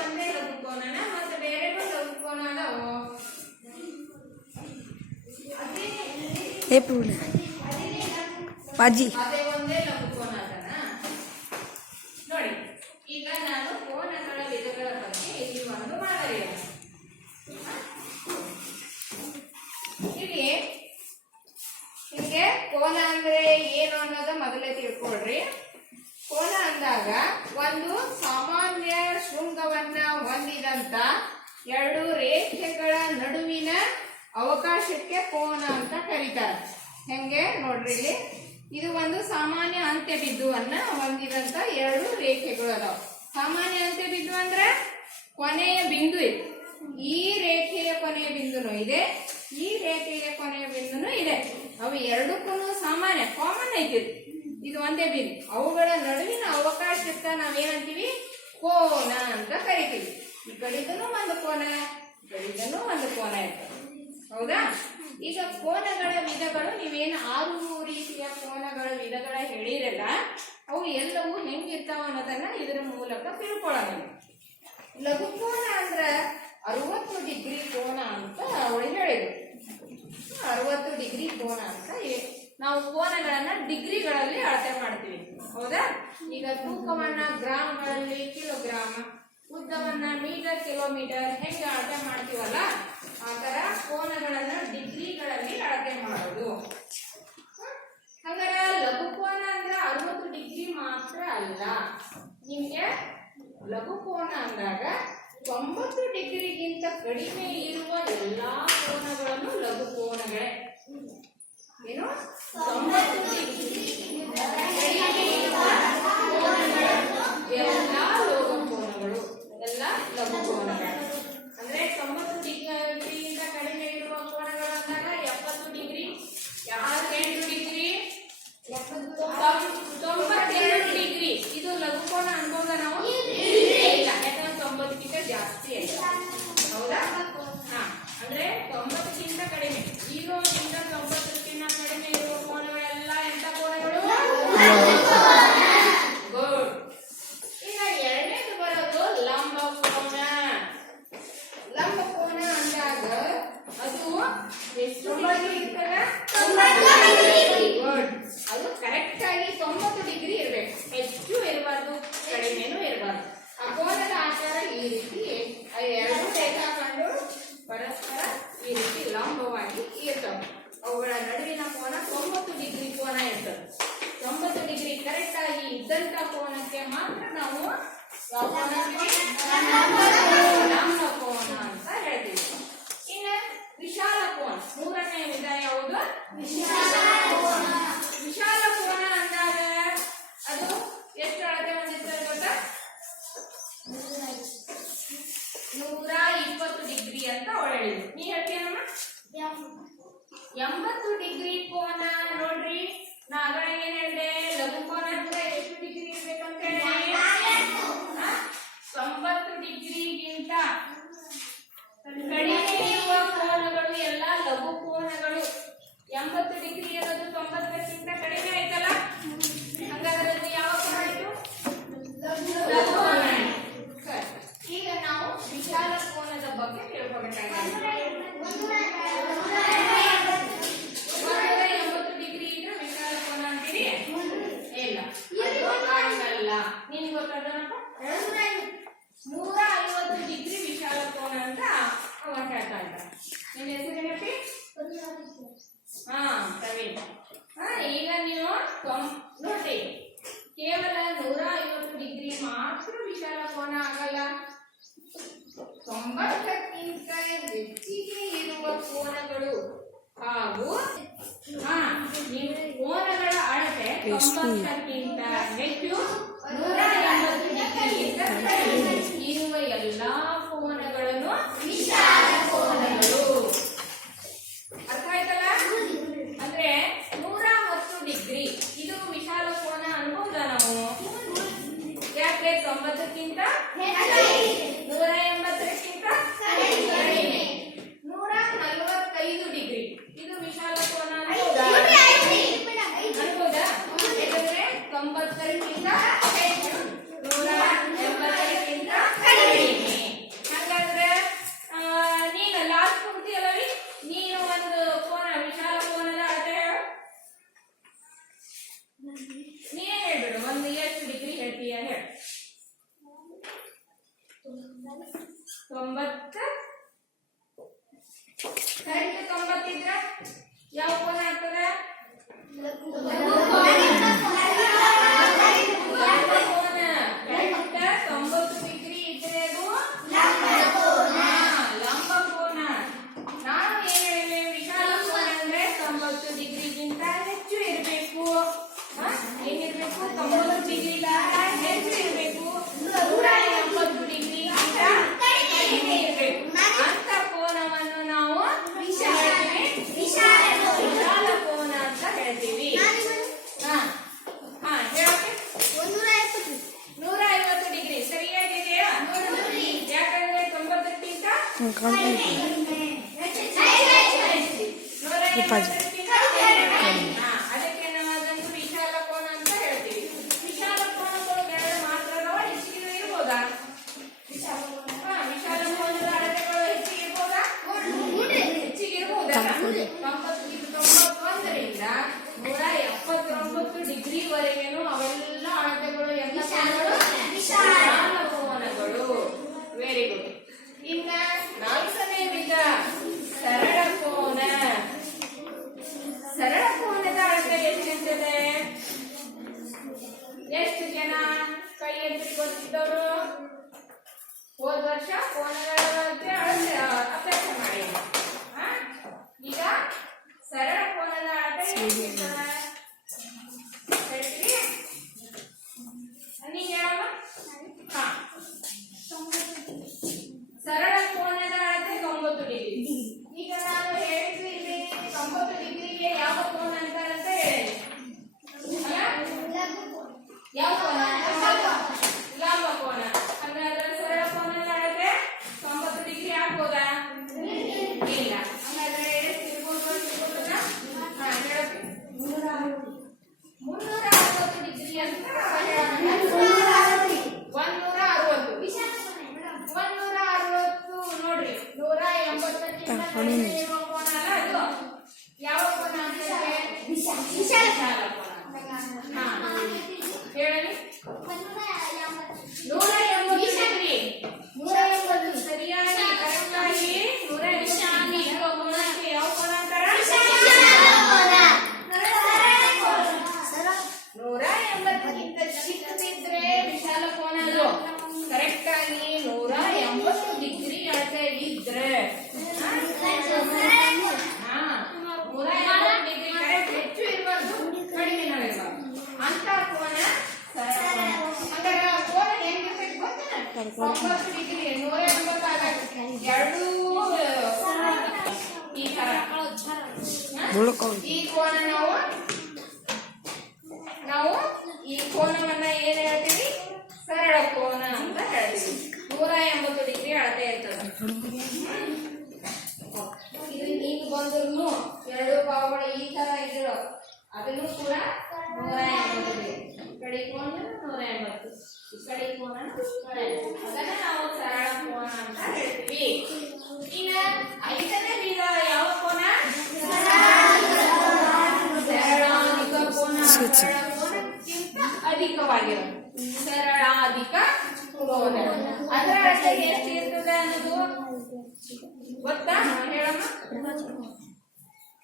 ಒಂದೇ ಲಘು ಕೋನನ ಮತ್ತೆ ಬೇರೆನೂ ಲಘು ಕೋನ ಅದಾವು. ಅದೇ ಒಂದೇ ಲಘು ಕೋನ ಅದನ ನೋಡಿ. ಈಗ ನಾನು ಕೋನಗಳ ವಿಧಗಳ ಬಗ್ಗೆ ಇಲ್ಲಿ ಒಂದು ಮಾದರಿಯನ್ನು ಹೀಗೆ ಕೋನ ಅಂದ್ರೆ ಏನು ಅನ್ನೋದು ಮೊದಲೇ ತಿಳ್ಕೊಳ್ರಿ. ಕೋನ ಅಂದಾಗ ಒಂದು ಸಾಮಾನ್ಯ ಶೃಂಗವನ್ನ ಹೊಂದಿದಂತ ಎರಡು ರೇಖೆಗಳ ನಡುವಿನ ಅವಕಾಶಕ್ಕೆ ಕೋನ ಅಂತ ಕರೀತಾರೆ. ಹೆಂಗೆ ನೋಡ್ರಿ, ಇಲ್ಲಿ ಇದು ಒಂದು ಸಾಮಾನ್ಯ ಅಂತ್ಯ ಬಿಂದುವನ್ನ ಹೊಂದಿದಂತ ಎರಡು ರೇಖೆಗಳು ಅದಾವ. ಸಾಮಾನ್ಯ ಅಂತ್ಯ ಬಿಂದು ಅಂದ್ರೆ ಕೊನೆಯ ಬಿಂದು ಇದೆ. ಈ ರೇಖೆಯ ಕೊನೆಯ ಬಿಂದುನು ಇದೆ, ಈ ರೇಖೆಯ ಕೊನೆಯ ಬಿಂದುನು ಇದೆ. ಅವು ಎರಡಕ್ಕೂ ಸಾಮಾನ್ಯ ಕಾಮನ್ ಐತಿ. ಇದು ಒಂದೇ ಬಿಂದು. ಅವುಗಳ ನಡುವಿನ ಅವಕಾಶಕ್ಕ ನಾವೇನಂತೀವಿ? ಕೋನ ಅಂತ ಕರಿತೀವಿ. ಈ ಕಡೆದನು ಒಂದು ಕೋನ, ಈ ಕಡೆದನು ಒಂದು ಕೋನ ಇರ್ತದೆ. ಹೌದಾ? ಈಗ ಕೋನಗಳ ವಿಧಗಳು ನೀವೇನು 6 ರೀತಿಯ ಕೋನಗಳ ವಿಧಗಳ ಹೇಳಿರಲ್ಲ, ಅವು ಎಲ್ಲವೂ ಹೆಂಗಿರ್ತಾವ ಅನ್ನೋದನ್ನ ಇದರ ಮೂಲಕ ತಿಳ್ಕೊಳ್ಳೋಣ. ಲಘು ಕೋನ ಅಂದ್ರ 60 ಡಿಗ್ರಿ ಕೋನ ಅಂತ ಅವಳು ಹೇಳಿದ್ರು. 60 ಡಿಗ್ರಿ ಕೋನ ಅಂತ ನಾವು ಕೋನಗಳನ್ನ ಡಿಗ್ರಿಗಳಲ್ಲಿ ಅಳತೆ ಮಾಡ್ತೀವಿ. ಹೌದಾ? ಈಗ ತೂಕವನ್ನ ಗ್ರಾಮ್ಗಳಲ್ಲಿ ಕಿಲೋಗ್ರಾಮ್, ಉದ್ದವನ್ನ ಮೀಟರ್ ಕಿಲೋಮೀಟರ್ ಹೆಂಗೆ ಅಳತೆ ಮಾಡ್ತೀವಲ್ಲ, ಆ ತರ ಕೋನಗಳನ್ನ ಡಿಗ್ರಿಗಳಲ್ಲಿ ಅಳತೆ ಮಾಡೋದು. ಹಾಗಾದ್ರೆ ಲಘು ಕೋನ ಅಂದ್ರೆ 60 ಡಿಗ್ರಿ ಮಾತ್ರ ಅಲ್ಲ. ನಿಮ್ಗೆ ಲಘು ಕೋನ ಅಂದಾಗ 90 ಡಿಗ್ರಿಗಿಂತ ಕಡಿಮೆ ಇರುವ ಎಲ್ಲಾ ಕೋನಗಳನ್ನು ಲಘು ಕೋನಗಳೇ. ಏನು? 90 ಡಿಗ್ರಿ ಕಡಿಮೆ ಇರುವ ಎಲ್ಲಾ ಲಘು ಕೋನಗಳು, ಎಲ್ಲ ಲಘು ಕೋನಗಳು. ಅಂದ್ರೆ 90 ಡಿಗ್ರಿಯಿಂದ ಕಡಿಮೆ ಇರುವ ಕೋನಗಳು ಅಂದಾಗ 70 ಡಿಗ್ರಿ, 78 ಡಿಗ್ರಿ, 92 ಡಿಗ್ರಿ ಇದು ಲಘು ಕೋನ ಅನ್ಬೋದ ನಾವು? ಇಲ್ಲ, ಯಾಕಂದ್ರೆ 90ಕ್ಕಿಂತ ಜಾಸ್ತಿ ಆಯ್ತು. ಹೌದಾ? ಅಂದ್ರೆ 90ಕ್ಕಿಂತ ಕಡಿಮೆ, 0ರಿಂದ 90ಕ್ಕಿಂತ ಕಡಿಮೆ ಇರುವ ಕೋನಗಳೆಲ್ಲ ಎಂತ ಕೋನಗಳು? ಗುಡ್. ಈಗ ಎರಡನೇದು ಬರೋದು ಲಂಬ ಕೋನ. ಲಂಬ ಕೋನ ಅಂದಾಗ ಅದು ಎಷ್ಟು ಡಿಗ್ರಿ ಇರ್ತದ? ಗುಡ್. ಅದು ಕರೆಕ್ಟ್ ಆಗಿ 90 ಡಿಗ್ರಿ ಇರ್ಬೇಕು. ಹೆಚ್ಚು ಇರಬಾರ್ದು, ಕಡಿಮೆನೂ ಇರಬಾರ್ದು. ಆ ಕೋನದ ಆಕಾರ ಈ ರೀತಿ ಎರಡು ರೇಖಾಖಂಡು ಪರಸ್ಪರ ಈ ರೀತಿ ಲಂಬವಾಗಿ ಇರ್ತವೆ. ಅವುಗಳ ನಡುವಿನ ಕೋನ 90 ಡಿಗ್ರಿ ಕೋನ ಇರ್ತದೆ. 90 ಡಿಗ್ರಿ ಕರೆಕ್ಟ್ ಆಗಿ ಇದ್ದಂತ ಕೋನಕ್ಕೆ ಮಾತ್ರ ನಾವು ಲಂಬ ಕೋನ ಅಂತ ಹೇಳ್ತೀವಿ. ಇನ್ನು ವಿಶಾಲ ಕೋನ, ಮೂರನೇ ವಿಧ ಯಾವುದು? ವಿಶಾಲ ಕೋನ ಅಂದಾಗ ಅದು ಎಷ್ಟು ಅಳತೆ ಹೊಂದಿರ್ತದೆ ಗೊತ್ತಾ? 120 ಡಿಗ್ರಿ ಅಂತ ಹೇಳಿದ್ರು. ನೀ ಹೇಳ್ತೀಯಮ್ಮ? 80 ಡಿಗ್ರಿ ಕೋನ ನೋಡ್ರಿ. ನಾ ಆಗಲೇ ಏನ್ ಹೇಳಿದೆ? ಲಘು ಕೋನ ಅಂದ್ರೆ ಎಷ್ಟು ಡಿಗ್ರಿ ಇರ್ಬೇಕಂತ ಹೇಳಿ? 90 ಡಿಗ್ರಿಗಿಂತ ಕಡಿಮೆ ಇರುವ ಕೋನಗಳು ಎಲ್ಲ ಲಘು ಕೋನಗಳು. 80 ಡಿಗ್ರಿ ಅನ್ನೋದು 90ಕ್ಕಿಂತ ಕಡಿಮೆ ಆಯ್ತಲ್ಲ, ಹಾಗಾದ್ರೆ ಅದು ಯಾವ ಕೋನ ಆಯ್ತು? ಲಘು ಕೋನ. ಈಗ ನಾವು ವಿಶಾಲ ಕೋನದ ಬಗ್ಗೆ ತಿಳ್ಕೊಬೇಕಾಗಿದೆ. 180 ಡಿಗ್ರಿ ಇದ್ರೆ ವಿಶಾಲ ಕೋನ ಅಂತೀರಿ? ಇಲ್ಲ, ಆಗಲ್ಲ. ನಿನ್ಗೆ ಗೊತ್ತಾದನಪ್ಪ? 150 ಡಿಗ್ರಿ ವಿಶಾಲ ಕೋನ ಅಂತ ಅವ ಹೇಳ್ತಾ ಇದ್ದ. ನಿನ್ನ ಹೆಸರೇನಪ್ಪಿ? ಪ್ರವೀಣ್. ಈಗ ನೀವು ನೋಡ್ರಿ, ಕೇವಲ 150 ಡಿಗ್ರಿ ಮಾತ್ರ ವಿಶಾಲ ಕೋನ ಆಗಲ್ಲ. 90ಕ್ಕಿಂತ ಹೆಚ್ಚಿಗೆ ಇರುವ ಕೋನಗಳು ಹಾಗೂ ಕೋನಗಳ ಅಳತೆ 90ಕ್ಕಿಂತ ಹೆಚ್ಚು 180 ಡಿಗ್ರಿಗಿಂತ ಕಡಿಮೆ ಇರುವ ಎಲ್ಲಾ ಕೋನಗಳನ್ನು ವಿಶಾಲ ಕೋನಗಳು. ಅರ್ಥ ಆಯ್ತಲ್ಲ? ಅಂದ್ರೆ 110 ಡಿಗ್ರಿ ಇದು ವಿಶಾಲ ಕೋನ ಅನ್ಬೋದಾ ನಾವು? ಯಾಕೆ? 90ಕ್ಕಿಂತ 180ಕ್ಕಿಂತ ಕಡಿಮೆ. 145 ಡಿಗ್ರಿ ಇದು ವಿಶಾಲ ಕೋನ ಅನ್ಬೋದಾ? ಯಾಕಂದ್ರೆ 90 ಕರೆಕ್ಟ್ 90 ಇದ್ರೆ ಯಾವ ಕೋನ ಆಗ್ತದೆ? ಅದಕ್ಕೆ ನಾವು ಅದನ್ನು ವಿಶಾಲ ಕೋನ ಅಂತ ಹೇಳ್ತೀವಿ. ವಿಶಾಲ ಕೋನಗಳು ಎರಡು ಮಾತ್ರ ಹೆಚ್ಚಿಗೆ ಇರ್ಬೋದಾ? ವಿಶಾಲ ಕೋನದ ಅಳತೆಗಳು ಹೆಚ್ಚಿಗೆ ಇರ್ಬೋದಾ? ಹೆಚ್ಚಿಗೆ ಇರ್ಬೋದಾ? 91ರಿಂದ 179 ಡಿಗ್ರಿ ವರೆಗೇನು ಅವೆಲ್ಲ ಅಳತೆಗಳು ಎಲ್ಲ ವಿಶಾಲ ಕೋನಗಳು. Very good. ಇನ್ನ 4ನೇ ವಿಧ ಸರಳ ಕೋನ. ಸರಳ ಕೋನದ ಅಳತೆ ಎಷ್ಟಿರ್ತದೆ? ಎಷ್ಟು ಜನ ಕೈ ಎತ್ತಿ ಗೊತ್ತಿದ್ದವರು ಹೋದ ವರ್ಷ ಕೋನಗಳ ಅಳತೆ ಅಭ್ಯಾಸ ಮಾಡಿ. ಈಗ ಸರಳ ಕೋನದ ಅಳತೆ ಎಷ್ಟಿರ್ತದೆ ಹೇಳ್ತೀವಿ? ನೀ ಹೇಳಮ್ಮ. ಹಾ, ಸರಳ ಕೋನದ ಅಳತೆ 90 ಡಿಗ್ರಿ. ಈಗ ನಾನು ಹೇಳಿದ್ವಿ 90 ಡಿಗ್ರಿಗೆ ಯಾವ ಕೋನ ಅಂತಾರಂತ ಹೇಳಿ. ಯಾವ ಕೋನ? ಲಂಬ ಕೋನ. ಹಂಗಾದ್ರೆ ಸರಳ ಕೋನದ ಅಳತೆ 90 ಡಿಗ್ರಿ ಆಗ್ಬೋದಾ? ಇಲ್ಲ. ಹಂಗಾದ್ರೆ ಎಷ್ಟು ಇರ್ಬೋದಾ? ಹಾ, ಹೇಳಕ್ಕೆ 360 ಡಿಗ್ರಿ ಅಂತ ಹೇಳೋಣ. 160 ನೋಡ್ರಿ. 180ಕ್ಕಿಂತ ಕಡಿಮೆ ಇರುವ ಕೋನ ಅಲ್ಲ ಅದು. ಯಾವ ಕೋನ ಅಂತಂದ್ರೆ ವಿಶಾಲ ಕೋನ. ಹಾ, ಹೇಳಿ. 180 ಡಿಗ್ರಿ. 180 ಸರಿಯಾಗಿ ಕರೆಕ್ಟ್ ಆಗಿ 180 ಇರುವ ಕೋನಕ್ಕೆ ಯಾವ ಕೋನ ಅಂತಾರ? 180ಕ್ಕಿಂತ ಚಿಕ್ಕದಿದ್ರೆ ವಿಶಾಲ ಕೋನ ಅದು. ಕರೆಕ್ಟ್ ಆಗಿ 180 ಡಿಗ್ರಿ ಅಳತೆ ಇದ್ರೆ 180 ಡಿಗ್ರಿ ಕರೆಕ್ಟ್ ಹೆಚ್ಚು ಇರಬಾರ್ದು, ಕಡಿಮೆ ಇರಬಾರ್ದು ಅಂತ ಕೋನ ಸರಳ ಕೋನ. ಹಾಗಾದ್ರೆ ಆ ಕೋನ ಹೆಂಗಿರ್ಬೇಕು ಗೊತ್ತೇನ? 90 ಡಿಗ್ರಿ 180 ಆಗಕ್ಕೆ ಎರಡೂ ಈ ತರ. ಈ ಕೋನ ನಾವು ಈ ಕೋನವನ್ನ ಏನ್ ಹೇಳ್ತೀವಿ? ಸರಳ ಕೋನ ಅಂತ ಹೇಳ್ತೀವಿ. 180 ಡಿಗ್ರಿ ಅಳತೆ ಇರ್ತದೆ. ಇದು ಹಿಂಗ್ ಬಂದ್ರು ಎರಡು ಭಾವಗಳು ಈ ತರ ಇದ್ರು ಅದನ್ನು ಕೂಡ 180 ಡಿಗ್ರಿ. ಈ ಕಡೆ ಕೋನ 180, ಈ ಕಡೆ ಕೋನ 180. ಅದನ್ನ ನಾವು ಸರಳ ಕೋನ ಅಂತ ಹೇಳ್ತೀವಿ. ಇನ್ನ 5ನೇ ವಿಧ ಯಾವ ಕೋನ? ಸರಳಾಧಿಕ ಕೋನ. ಸರಳ ಕೋನಕ್ಕಿಂತ ಅಧಿಕವಾಗಿರೋದು ಸರಳಾಧಿಕ ಕೋನ. ಅದರ ಅಳತೆ ಎಷ್ಟು ಇರ್ತದೆ ಅನ್ನೋದು ಗೊತ್ತಾ? ಹೇಳಮ್ಮ.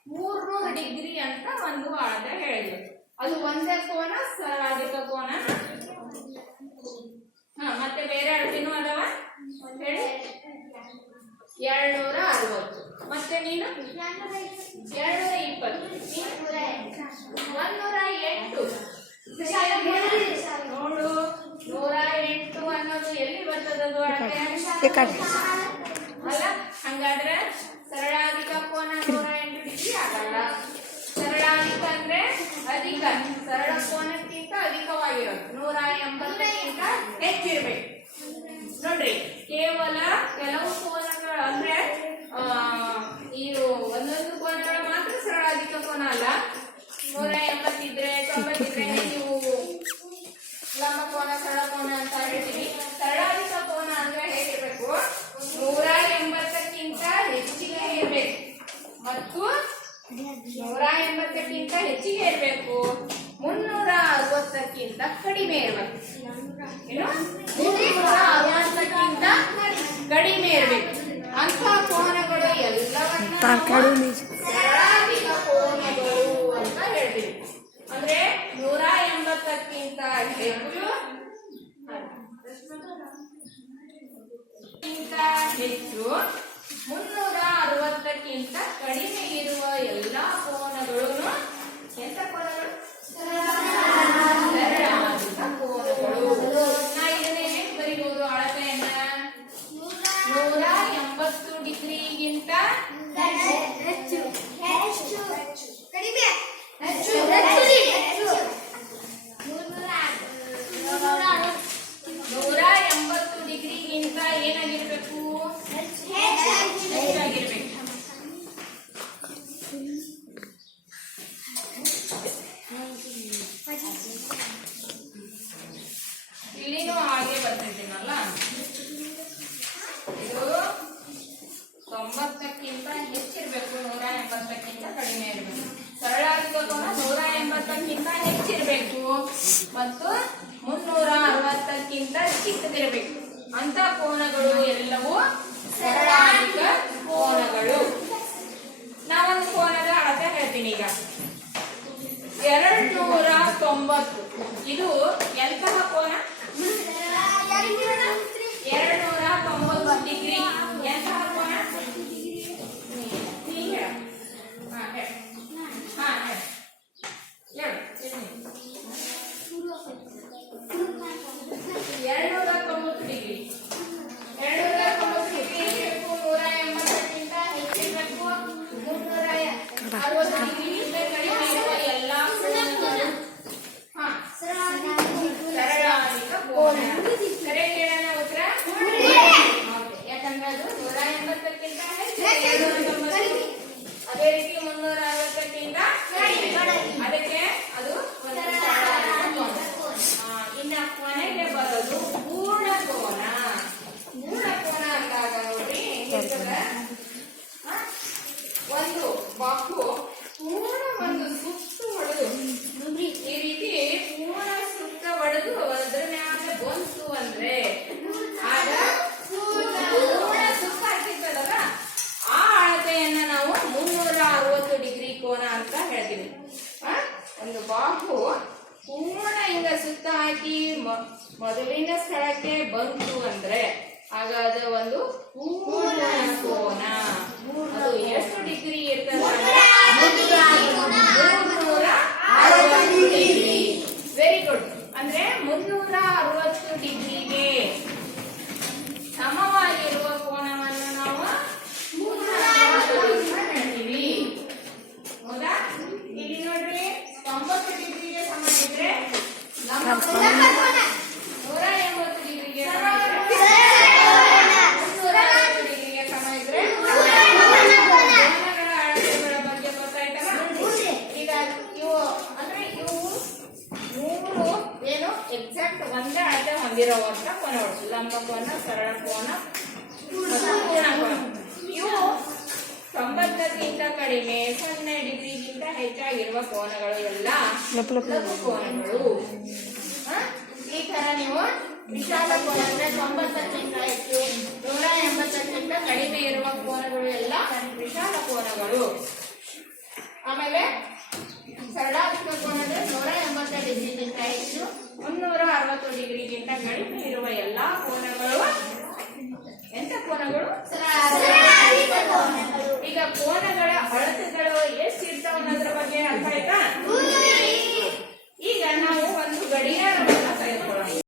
300 ಡಿಗ್ರಿ ಅಂತ ಒಂದು ಅಳತೆ ಹೇಳಿದ್ರು. ಅದು ಒಂದೇ ಕೋನ ಸರಳಾಧಿಕ ಕೋನ. ಮತ್ತೆ ಬೇರೆ ಅಳತೆನೂ ಅದಾವ ಹೇಳಿ. 260. ಮತ್ತೆ ನೀನು 220, 108. ನೋಡು, 108 ಅನ್ನೋದು ಎಲ್ಲಿ ಬರ್ತದದು ಅಳತೆ ಅಲ್ಲ. ಹಂಗಾದ್ರೆ ಸರಳಾಧಿಕ ಕೋನ 108 ಡಿಗ್ರಿ ಆಗಲ್ಲ. ಸರಳಾಧಿಕ ಅಂದ್ರೆ ಅಧಿಕ, ಸರಳ ಕೋನಕ್ಕಿಂತ ಅಧಿಕವಾಗಿರೋದು 180ಕ್ಕಿಂತ ಹೆಚ್ಚಿರ್ಬೇಕು. ನೋಡ್ರಿ, ಕೇವಲ ಕೆಲವು ಕೋನಗಳು ಅಂದ್ರೆ ಇದು ಒಂದೊಂದು ಕೋನಗಳು ಮಾತ್ರ ಸರಳಾಧಿಕ ಕೋನ ಅಲ್ಲ. 180 ಇದ್ರೆ 90 ಇದ್ರೆ ನೀವು ಲಂಬ ಕೋನ ಸರಳ ಕೋನ ಅಂತ ಹೇಳ್ತೀವಿ. ಸರಳಾಧಿಕ ಕೋನ ಅಂದ್ರೆ ಹೇಗಿರ್ಬೇಕು? 180ಕ್ಕಿಂತ ಹೆಚ್ಚಿಗೆ ಇರ್ಬೇಕು ಮತ್ತು 180ಕ್ಕಿಂತ ಹೆಚ್ಚಿಗೆ ಇರಬೇಕು, 360ಕ್ಕಿಂತ ಕಡಿಮೆ ಇರಬೇಕು. ಏನು? 360ಕ್ಕಿಂತ ಸರಳಾಧಿಕ ಕೋನಗಳು ಅಂತ ಹೇಳ್ತೀವಿ. ಅಂದ್ರೆ 180ಕ್ಕಿಂತ ಹೆಚ್ಚು 360ಕ್ಕಿಂತ ಕಡಿಮೆ ಇರುವ ಎಲ್ಲಾ ಕೋನಗಳು ಎಂತ ಕೋನಗಳು? ಸರಳಾಧಿಕ ಕೋನಗಳು. ನಾ ಇದನ್ನೇ ಹೇಗೆ ಬರೀಬಹುದು? ಅಳತೆಯನ್ನ 180 ಡಿಗ್ರಿಗಿಂತ ಹೆಚ್ಚು 180 ಡಿಗ್ರಿಗಿಂತ ಏನಾಗಿರ್ಬೇಕು? ಹೆಚ್ಚಾಗಿರ್ಬೇಕು. ಇಲ್ಲಿನೂ ಹಾಗೆ ಬರ್ತಿದ್ದೀನಲ್ಲ, ಇದು 90ಕ್ಕಿಂತ ಹೆಚ್ಚಿರ್ಬೇಕು, 180ಕ್ಕಿಂತ ಕಡಿಮೆ ಇರಬೇಕು. ಸರಳಾಧಿಕ ಕೋನ 180ಕ್ಕಿಂತ ಹೆಚ್ಚಿರ್ಬೇಕು ಮತ್ತು 360ಕ್ಕಿಂತ ಚಿಕ್ಕದಿರಬೇಕು. ಅಂತ ಕೋನಗಳು ಎಲ್ಲವೂ ಸರಳಾಧಿಕ ಕೋನಗಳು. ನಾವೊಂದು ಕೋನದ ಅಳತೆ ಹೇಳ್ತೀನಿ ಈಗ. 290 ಇದು ಎಂತಹ ಕೋನ? 290 ಡಿಗ್ರಿ ಎಂತಹ ಕೋನ? ಅದೇ ರೀತಿ 360ಕ್ಕಿಂತ ಅದಕ್ಕೆ ಅದು ಇನ್ನ ಕೊನೆಗೆ ಬರೋದು ಪೂರ್ಣ ಕೋನ. ಪೂರ್ಣ ಕೋನ ಅಂದಾಗ ನೋಡ್ರಿ ಒಂದು ಬಾಹು ಪೂರ್ಣ ಒಂದು ಸುತ್ತು ಹೊಡೆದು ಈ ರೀತಿ ಪೂರ್ಣ ಸುತ್ತ ಹೊಡೆದು ಅದ್ರ ಮ್ಯಾಗ ಬಂತು ಅಂದ್ರೆ ಆಗ ಪೂರ್ಣ ಸುತ್ತ ಹಾಕಿರ್ತದಲ್ಲ, ಆ ಅಳತೆಯನ್ನ ನಾವು 360 ಡಿಗ್ರಿ ಕೋನ ಅಂತ ಹೇಳ್ತೀವಿ. ಒಂದು ಬಾಹು ಪೂರ್ಣ ಹಿಂಗ ಸುತ್ತ ಹಾಕಿ ಮೊದಲಿನ ಸ್ಥಳಕ್ಕೆ ಬಂತು ಅಂದ್ರೆ ಆಗ ಅದು ಒಂದು ಪೂರ್ಣ ಕೋನ. ಅದು ಎಷ್ಟು ಡಿಗ್ರಿ ಇರ್ತದೆ? 360 ಡಿಗ್ರಿ. Very good. ಅಂದ್ರೆ 360 ಡಿಗ್ರಿಗೆ ಸಮವಾಗಿರುವ ಕೋನವನ್ನು ನಾವು ಹೇಳ್ತೀವಿ. ಹೌದಾ? ಇಲ್ಲಿ ನೋಡ್ರಿ 90 ಡಿಗ್ರಿಗೆ ಸಮ ಇದ್ರೆ 180 ಡಿಗ್ರಿಗೆ ಸಮ ಇದ್ರೆ 360 ಡಿಗ್ರಿಗೆ ಸಮ ಇದ್ರೆ ಕೋನಗಳ ಅಳತೆಗಳ ಬಗ್ಗೆ ಗೊತ್ತಾಯ್ತಲ್ಲ. ಈಗ ಇವು ಅಂದ್ರೆ ಇವು ಮೂರು ಏನು ಎಕ್ಸಾಕ್ಟ್ ಒಂದೇ ಅಳತೆ ಹೊಂದಿರುವಂತ ಕೋನಗಳು: ಲಂಬ ಕೋನ, ಸರಳ ಕೋನ ಮತ್ತು ಪೂರ್ಣ ಕೋನ. ಇವು 90ಕ್ಕಿಂತ ಕಡಿಮೆ 0 ಡಿಗ್ರಿಗಿಂತ ಹೆಚ್ಚಾಗಿರುವ ಕೋನಗಳು ಎಲ್ಲ ಲಘು ಕೋನಗಳು. ಈ ತರ ನೀವು ವಿಶಾಲ ಕೋನ ಅಂದ್ರೆ 90ಕ್ಕಿಂತ ಹೆಚ್ಚು 180ಕ್ಕಿಂತ ಕಡಿಮೆ ಇರುವ ಕೋನಗಳು ಎಲ್ಲ ವಿಶಾಲ ಕೋನಗಳು. ಆಮೇಲೆ ಸರಳಾಧಿಕ ಕೋನ ಅಂದ್ರೆ 180 ಡಿಗ್ರಿಗಿಂತ ಹೆಚ್ಚು 360 ಡಿಗ್ರಿಗಿಂತ ಕಡಿಮೆ ಇರುವ ಎಲ್ಲಾ ಕೋನಗಳು ಎಂತ ಕೋನಗಳು?